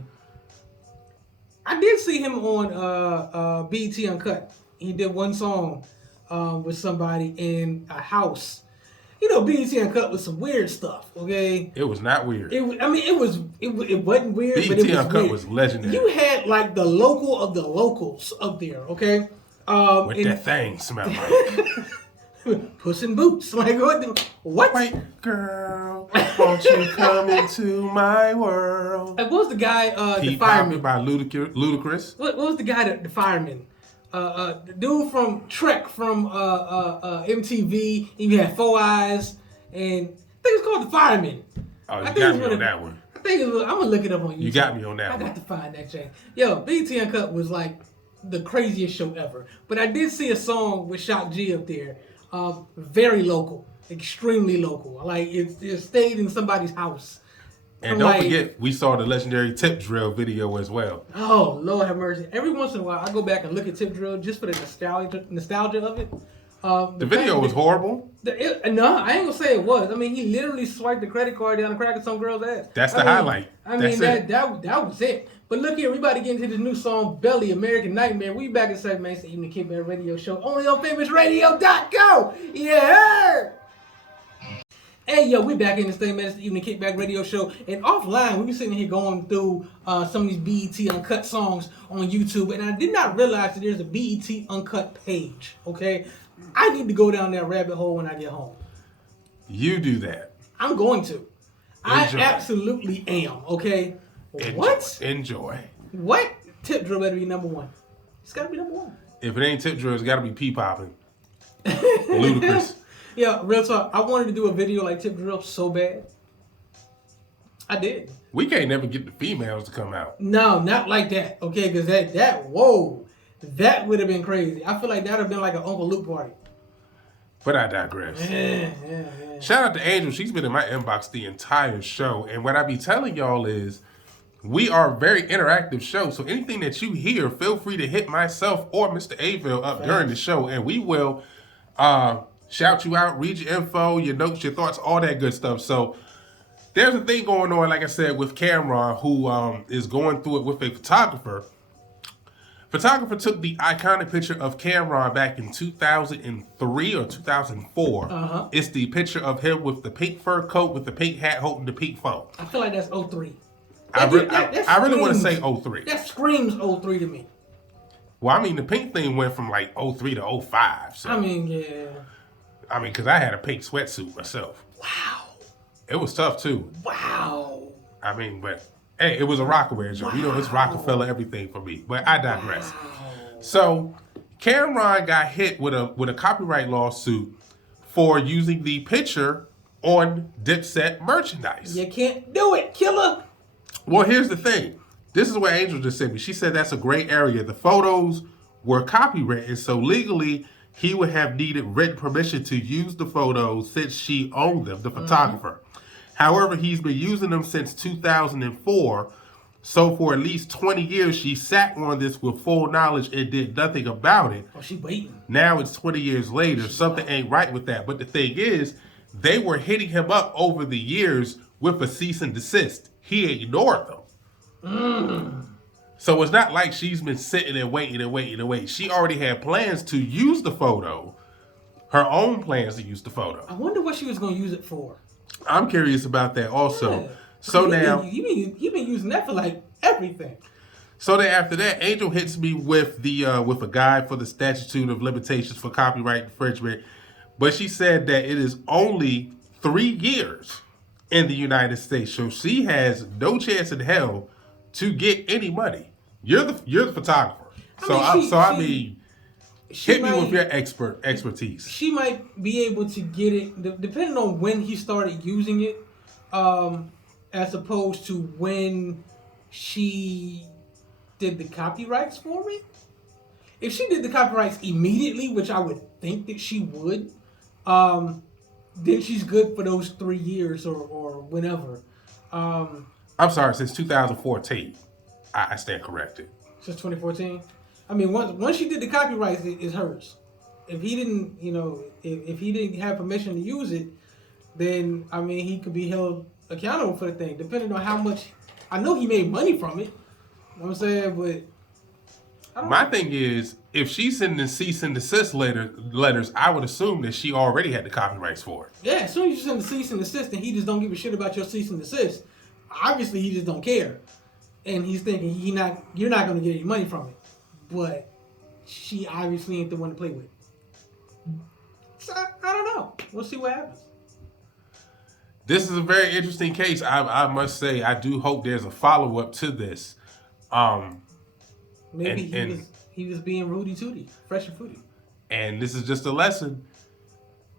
I did see him on BET Uncut. He did one song with somebody in a house. You know, BET Uncut was some weird stuff. Okay, It was not weird. it wasn't weird, but BET it was Uncut weird. was legendary. You had like the local of the locals up there. Okay, What and that thing smell like? Puss in Boots. Like what? White girl, won't you come into my world? Like, what was the guy? The Pete fireman. Poppy by Ludacris. What was the guy? The fireman. The dude from Trek from MTV. He had 4 eyes, and I think it's called the Fireman. Oh, I you think got it's me one on of- that one. I think I'm gonna look it up on YouTube. You got me on that I one. got to find that chain. Yo, BET Uncut was like the craziest show ever. But I did see a song with Shock G up there. Very local, extremely local. Like it stayed in somebody's house. And I'm don't like, forget, we saw the legendary Tip Drill video as well. oh Lord have mercy. Every once in a while, I go back and look at Tip Drill just for the nostalgia of it. The video was horrible. No, I ain't gonna say it was. I mean, he literally swiped the credit card down the crack of some girl's ass. That's the highlight. I mean, That's that was it. But look here, we about to get into this new song, Belly, American Nightmare. We back in segment, it's the Evening Kickback Radio Show, only on famousradio.co. Yeah. Hey, yo, we back in the segment, it's the Evening Kickback Radio Show. And offline, we were sitting here going through some of these BET Uncut songs on YouTube. And I did not realize that there's a BET Uncut page, okay? I need to go down that rabbit hole when I get home. You do that. I'm going to. Enjoy. I absolutely am, okay? Enjoy. What? Enjoy. What? Tip Drill better be number one. It's gotta be number one. If it ain't Tip Drill, it's got to be P Poppin'. Ludacris. Yeah, real talk. I wanted to do a video like Tip Drill so bad. I did. We can't never get the females to come out. No, not like that, okay? Because that would have been crazy. I feel like that would have been like an Uncle Luke party. But I digress. Yeah. Shout out to Angel. She's been in my inbox the entire show. And what I be telling y'all is we are a very interactive show. So anything that you hear, feel free to hit myself or Mr. A-Villes up during the show. And we will shout you out, read your info, your notes, your thoughts, all that good stuff. So there's a thing going on, like I said, with Cameron, who is going through it with a photographer. Photographer took the iconic picture of Cameron back in 2003 or 2004. Uh-huh. It's the picture of him with the pink fur coat, with the pink hat, holding the pink phone. I feel like that's 03. I really want to say screams- 03. That screams 03 to me. Well, I mean, the pink thing went from like 03 to 05. So. I mean, yeah. I mean, because I had a pink sweatsuit myself. Wow. It was tough, too. Wow. I mean, but, hey, it was a Rockaway joke. You know, it's Rockefeller everything for me. But I digress. Wow. So, Cameron got hit with a copyright lawsuit for using the picture on Dipset merchandise. You can't do it, killer. Well, here's the thing. This is what Angel just sent me. She said that's a gray area. The photos were copywritten, so legally he would have needed written permission to use the photos since she owned them, the photographer. However, he's been using them since 2004. So for at least 20 years, she sat on this with full knowledge and did nothing about it. Oh, she waiting. Now it's 20 years later. Something ain't right with that. But the thing is, they were hitting him up over the years with a cease and desist. He ignored them. So it's not like she's been sitting and waiting. She already had plans to use the photo. Her own plans to use the photo. I wonder what she was going to use it for. I'm curious about that also. Yeah. So You now... You've been using that for like everything. So then after that, Angel hits me with with a guide for the statute of limitations for copyright infringement. But she said that it is only 3 years in the United States. So she has no chance in hell to get any money. You're the photographer. I mean, hit me with your expertise. She might be able to get it depending on when he started using it, as opposed to when she did the copyrights for it. If she did the copyrights immediately, which I would think that she would, then she's good for those 3 years or whenever. I'm sorry, since 2014. I stand corrected. Since 2014. I mean, once she did the copyrights, it's hers. If he didn't, if he didn't have permission to use it, then I mean he could be held accountable for the thing, depending on how much. I know he made money from it. You know what I'm saying, but My thing is, if she's sending cease and desist letters, I would assume that she already had the copyrights for it. Yeah, as soon as you send the cease and desist, and he just don't give a shit about your cease and desist. Obviously, he just don't care, and he's thinking you're not going to get any money from it. But she obviously ain't the one to play with. So I don't know. We'll see what happens. This is a very interesting case. I must say, I do hope there's a follow up to this. Maybe he was being Rudy Tooty, fresh and fruity. And this is just a lesson.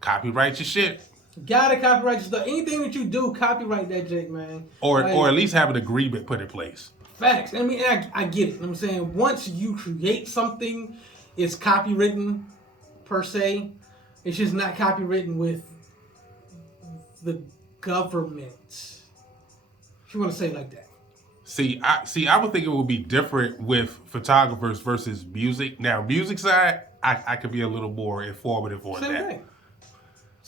Copyright your shit. Gotta copyright your stuff. Anything that you do, copyright that Jake, man. Or at least have an agreement put in place. Facts. I mean, I get it. You know what I'm saying? Once you create something, it's copywritten per se. It's just not copywritten with the government. If you want to say it like that. See, I would think it would be different with photographers versus music. Now, music side, I could be a little more informative on Same that. thing.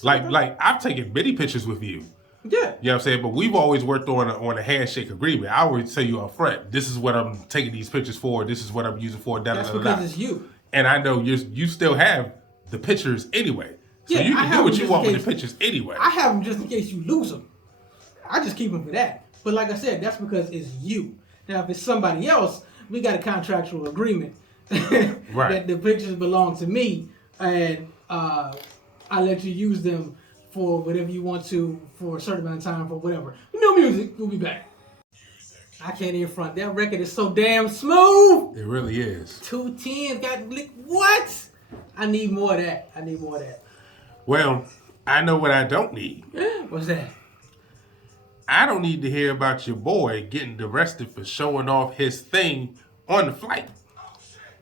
Like I've taken many pictures with you. Yeah. You know what I'm saying? But we've always worked on a handshake agreement. I always tell you up front, this is what I'm taking these pictures for. This is what I'm using for. That's because it's you. And I know you still have the pictures anyway. So Yeah, you I can have do what them you just want in with the case- pictures anyway. I have them just in case you lose them. I just keep them for that. But like I said, that's because it's you. Now, if it's somebody else, we got a contractual agreement Right. that the pictures belong to me, and I let you use them for whatever you want to for a certain amount of time for whatever. New music, we'll be back. I can't even front. That record is so damn smooth. It really is. 210 got what? I need more of that. Well, I know what I don't need. What's that? I don't need to hear about your boy getting arrested for showing off his thing on the flight.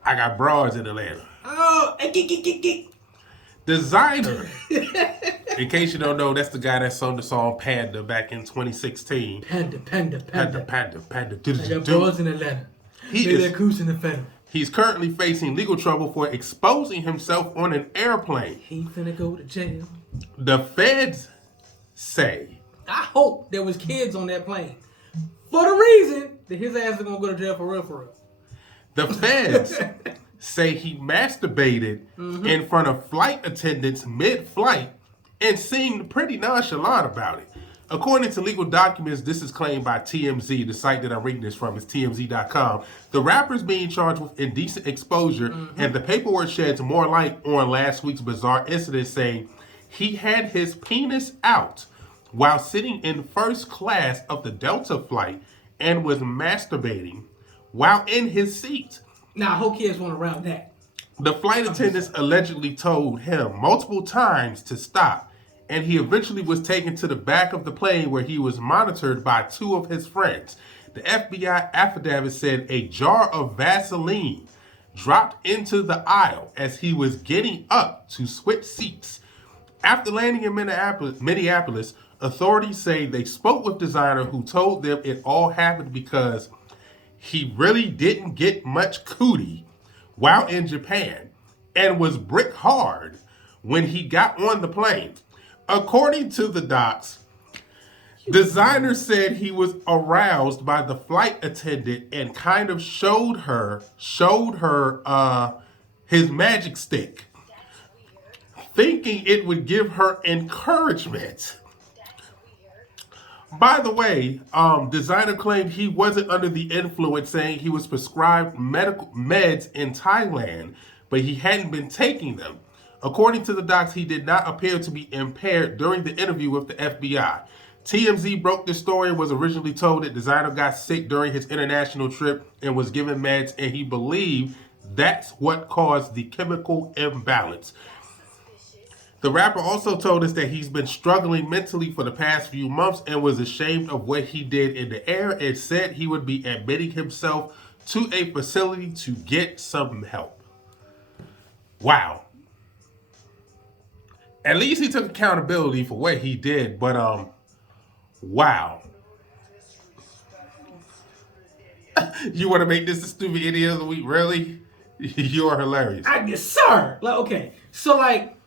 I got broads in Atlanta. Oh, Designer. In case you don't know, that's the guy that sung the song Panda back in 2016. Panda. Panda. Your broads in Atlanta. They're cruising the federal. He's currently facing legal trouble for exposing himself on an airplane. He finna go to jail. The feds say. I hope there was kids on that plane. For the reason that his ass is gonna go to jail for real. The feds say he masturbated in front of flight attendants mid-flight and seemed pretty nonchalant about it. According to legal documents, this is claimed by TMZ. The site that I'm reading this from is TMZ.com. The rapper is being charged with indecent exposure, and the paperwork sheds more light on last week's bizarre incident, saying he had his penis out while sitting in first class of the Delta flight and was masturbating while in his seat. Now, I hope kids want around that. The flight attendants allegedly told him multiple times to stop, and he eventually was taken to the back of the plane where he was monitored by two of his friends. The FBI affidavit said a jar of Vaseline dropped into the aisle as he was getting up to switch seats. After landing in Minneapolis, authorities say they spoke with designer who told them it all happened because he really didn't get much cootie while in Japan and was brick hard when he got on the plane. According to the docs, designer said he was aroused by the flight attendant and kind of showed her his magic stick, thinking it would give her encouragement. By the way, designer claimed he wasn't under the influence, saying he was prescribed medical meds in Thailand, but he hadn't been taking them. According to the docs, he did not appear to be impaired during the interview with the FBI. TMZ broke the story and was originally told that designer got sick during his international trip and was given meds, and he believed that's what caused the chemical imbalance. The rapper also told us that he's been struggling mentally for the past few months and was ashamed of what he did in the air and said he would be admitting himself to a facility to get some help. Wow. At least he took accountability for what he did, but wow. You want to make this a stupid idiot of the week? Really? You are hilarious. I guess, sir. Like, okay, so like,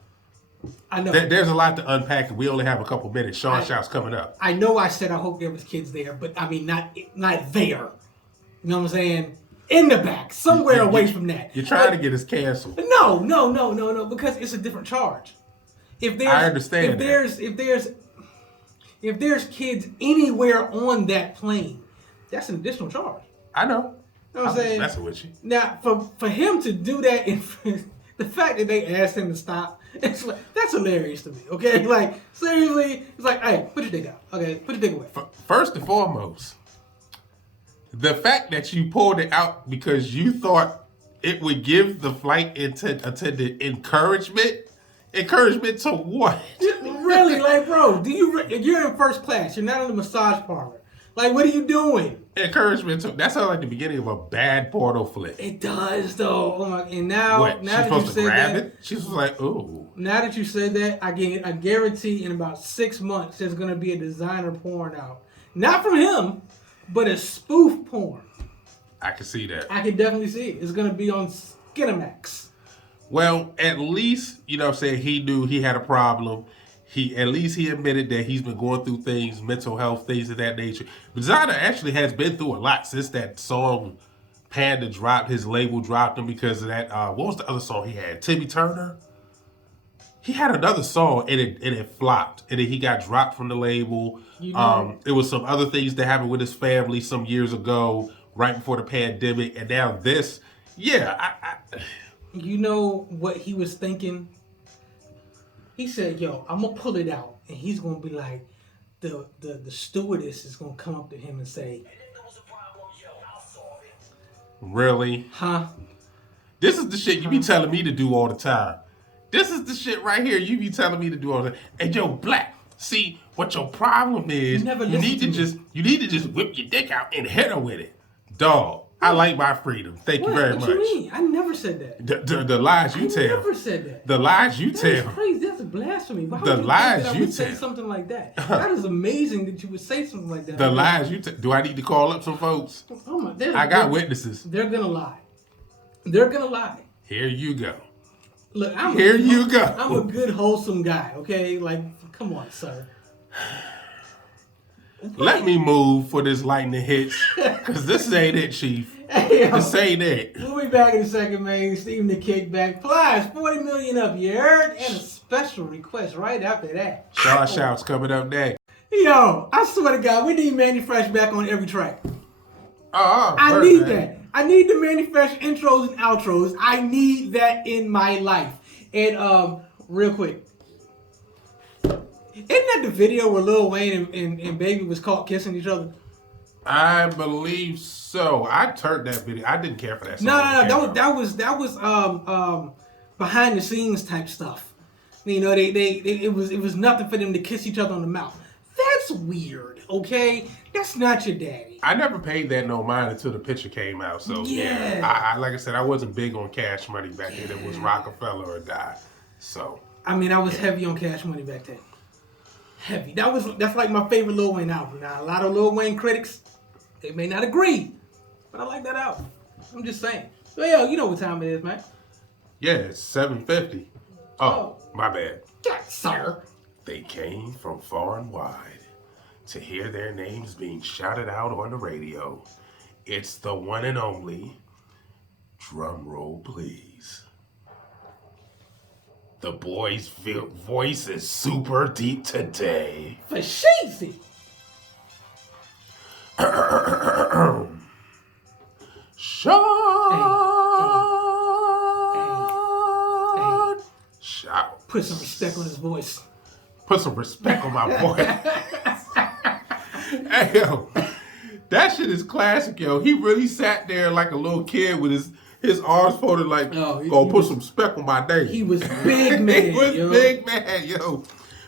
I know. There's a lot to unpack, and we only have a couple minutes. Sean Shout's coming up. I know I said I hope there was kids there, but I mean not there. You know what I'm saying? in the back, somewhere away from that. You're trying to get us canceled. No, because it's a different charge. I understand If there's kids anywhere on that plane, that's an additional charge. I know. You know what I'm saying? That's with you. Now, for him to do that, the fact that they asked him to stop, it's like, that's hilarious to me. Okay, like seriously, it's like, hey, put your dick out. Okay, put your dick away. First and foremost, the fact that you pulled it out because you thought it would give the flight attendant encouragement to what? Really, like, bro, you're in first class. You're not in the massage parlor. Like, what are you doing? Encouragement to, that sounds like the beginning of a bad porno flick. It does, though. Oh my! And now, what? now She's that you supposed to said grab that, it? She's like, ooh. Now that you said that, I guarantee in about 6 months there's gonna be a designer porn out. Not from him, but a spoof porn. I can see that. I can definitely see it. It's gonna be on Skinamax. Well, at least, you know what I'm saying, he knew he had a problem. At least he admitted that he's been going through things, mental health, things of that nature. Designer actually has been through a lot since that song Panda dropped. His label dropped him because of that. What was the other song he had? Timmy Turner? He had another song and it flopped. And then he got dropped from the label. It was some other things that happened with his family some years ago, right before the pandemic. And now this, You know what he was thinking? He said, yo, I'm going to pull it out. And he's going to be like, the stewardess is going to come up to him and say, really? Huh? This is the shit you be telling me to do all the time. This is the shit right here you be telling me to do all the time. And yo, Black, see, what your problem is, you need to just whip your dick out and hit her with it. Dog. I like my freedom. Thank you very much. What you mean? I never said that. The lies you tell. I never said that. The lies you tell. That's crazy. That's blasphemy. Why the would lies I you would tell. say something like that? That is amazing that you would say something like that. The lies you tell. Do I need to call up some folks? Oh my! I got witnesses. They're gonna lie. They're gonna lie. Here you go. Look, I'm a good wholesome guy. Okay, like, come on, sir. Let me move for this lightning hits, because this ain't it, Chief. Hey, this ain't it. We'll be back in a second, man. Evening Kickback. Plies, 40 million up, you heard? And a special request right after that. Shouts coming up next. Yo, I swear to God, we need Manufresh back on every track. I need that. I need the Manufresh intros and outros. I need that in my life. And real quick, isn't that the video where Lil Wayne and Baby was caught kissing each other? I believe so. I turned that video. I didn't care for that song. No. That was behind the scenes type stuff. You know, it was nothing for them to kiss each other on the mouth. That's weird. Okay, that's not your daddy. I never paid that no mind until the picture came out. So yeah, I like I said, I wasn't big on Cash Money back then. It was Rockefeller or Die. So I mean, I was heavy on Cash Money back then. Heavy. That's like my favorite Lil Wayne album. Now a lot of Lil Wayne critics, they may not agree, but I like that album. I'm just saying. So yo, you know what time it is, man? Yeah, it's 7:50. Oh, my bad. Yes, sir. They came from far and wide to hear their names being shouted out on the radio. It's the one and only, drum roll please. The boy's voice is super deep today. For sheezy. Sean. Hey. Shout. Put some respect on his voice. Put some respect on my voice. Hey, yo. That shit is classic, yo. He really sat there like a little kid with his arms folded like, put some respect on my name. He was big man, big man, yo.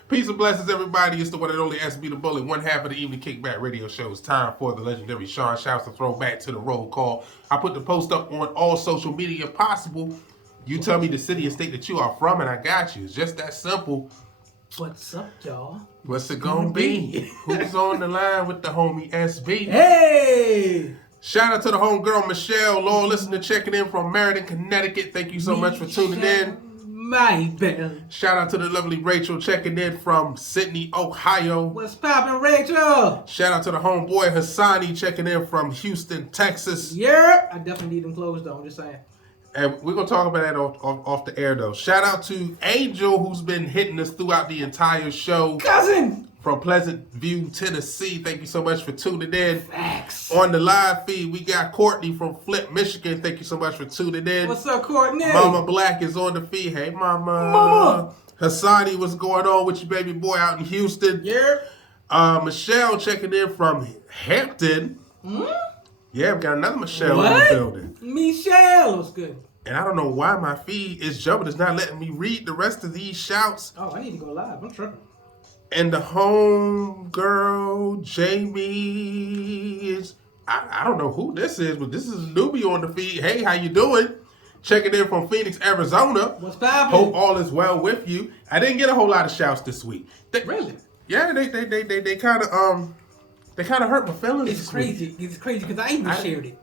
Peace and blessings, everybody. It's the one and only SB the Bullet, one half of the Evening Kickback Radio Show. It's time for the legendary Sean Shouts to throw back to the roll call. I put the post up on all social media possible. You tell me the city and state that you are from, and I got you. It's just that simple. What's up, y'all? What's it gonna be? Who's on the line with the homie SB? Hey! Shout out to the homegirl Michelle, loyal listener checking in from Meriden, Connecticut. Thank you so much for tuning in. My bad. Shout out to the lovely Rachel checking in from Sydney, Ohio. What's poppin', Rachel? Shout out to the homeboy Hassani checking in from Houston, Texas. Yeah, I definitely need them clothes though. I'm just saying. And we're going to talk about that off the air, though. Shout out to Angel, who's been hitting us throughout the entire show. Cousin! From Pleasant View, Tennessee. Thank you so much for tuning in. Facts. On the live feed, we got Courtney from Flint, Michigan. Thank you so much for tuning in. What's up, Courtney? Mama Black is on the feed. Hey, Mama. Mama. Hassani, what's going on with your baby boy out in Houston? Yeah. Michelle checking in from Hampton. Yeah, we got another Michelle in the building. Michelle, what's good? And I don't know why my feed is jumping. It's not letting me read the rest of these shouts. Oh, I need to go live. I'm tripping. And the home girl, Jamie, is... I don't know who this is, but this is a newbie on the feed. Hey, how you doing? Checking in from Phoenix, Arizona. What's poppin'? Hope all is well with you. I didn't get a whole lot of shouts this week. Really? Yeah, they kind of hurt my feelings. It's crazy. It's crazy because I even shared it.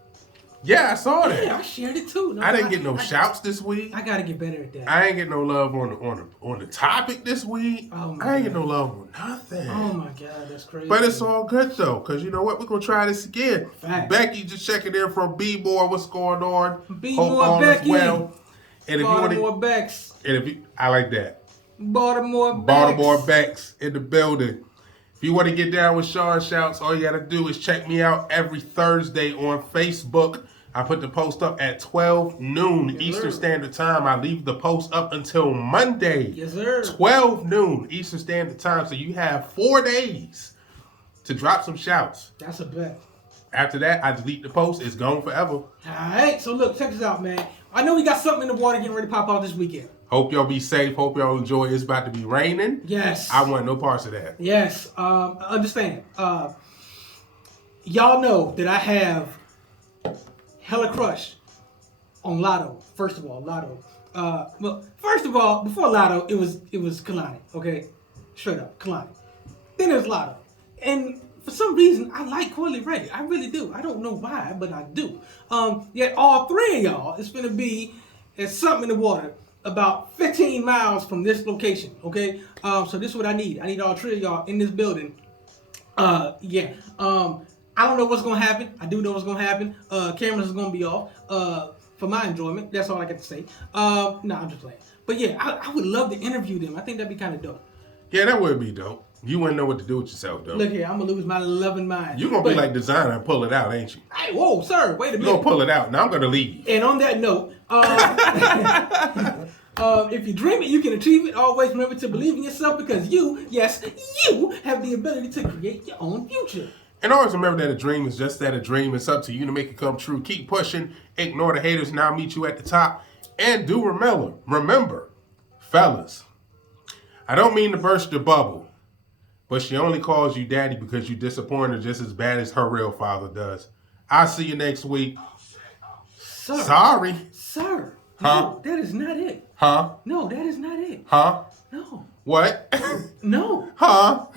Yeah, I saw that. Yeah, I shared it too. No, I didn't get no shouts this week. I gotta get better at that. I ain't get no love on the topic this week. Oh my I ain't God. get no love on nothing. Oh my God, that's crazy. But it's all good though, because you know what? We're gonna try this again. Facts. Becky just checking in from B-More. What's going on? B-More, Hope all Becky. is well. And if Baltimore you want Becks. to, and if you, I like that. Baltimore Becks. Baltimore Becks in the building. If you want to get down with Sean Shouts, all you got to do is check me out every Thursday on Facebook. I put the post up at 12 noon Eastern Standard Time. I leave the post up until Monday. Yes, sir. 12 noon Eastern Standard Time. So you have 4 days to drop some shouts. That's a bet. After that, I delete the post. It's gone forever. All right. So look, check this out, man. I know we got something in the water getting ready to pop out this weekend. Hope y'all be safe. Hope y'all enjoy. It's about to be raining. Yes. I want no parts of that. Yes. Understand. Y'all know that I have hella crush on Lotto. First of all, Lotto. Well, first of all, before Lotto, it was Kalani. Okay, straight up Kalani. Then there's Lotto, and for some reason I like Coily Ray. I really do. I don't know why, but I do. Yet all three of y'all is gonna be at something in the water about 15 miles from this location. Okay, so this is what I need. I need all three of y'all in this building. I don't know what's gonna happen. I do know what's gonna happen. Cameras is gonna be off for my enjoyment. That's all I got to say. I'm just playing. But yeah, I would love to interview them. I think that'd be kind of dope. Yeah, that would be dope. You wouldn't know what to do with yourself, though. Look here, I'm gonna lose my loving mind. You're going to be like designer and pull it out, ain't you? Hey, whoa, sir, wait a minute. You're going to pull it out. Now I'm going to leave. And on that note, if you dream it, you can achieve it. Always remember to believe in yourself because you have the ability to create your own future. And always remember that a dream is just that, a dream. It's up to you to make it come true. Keep pushing. Ignore the haters. Now I'll meet you at the top. And do remember, fellas, I don't mean to burst your bubble, but she only calls you daddy because you disappoint her just as bad as her real father does. I'll see you next week. Sir. Sorry. Sir. Huh? No, that is not it. Huh? No, that is not it. Huh? No. What? No. Huh?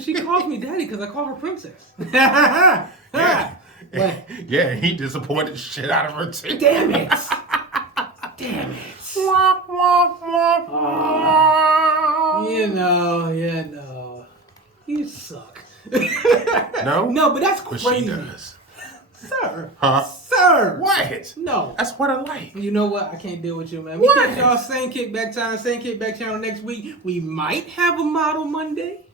She calls me daddy because I call her princess. Yeah. What? Yeah, he disappointed the shit out of her too. Damn it. Damn it. You know. You suck. No? No, but that's But crazy. she does. Sir. Huh? Sir. What? No. That's what I like. You know what? I can't deal with you, man. What? We catch y'all same kickback time, same kickback channel next week. We might have a model Monday.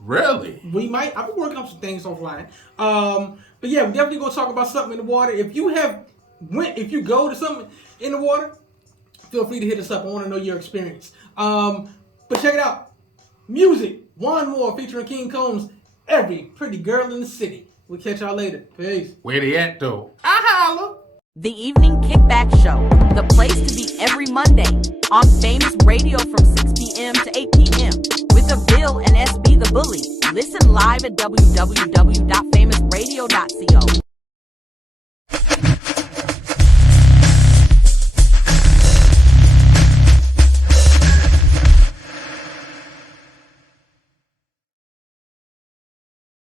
Really? We might. I've been working on some things offline. But yeah, we're definitely gonna talk about something in the water. If you go to something in the water, feel free to hit us up. I want to know your experience. But check it out. Music, one more featuring King Combs, Every Pretty Girl in the City. We'll catch y'all later. Peace. Where they at though? I holla. The Evening Kickback Show, the place to be every Monday on Famous Radio from 6 p.m. to 8 p.m. with A-Villes and SB the Bully. Listen live at www.famousradio.co.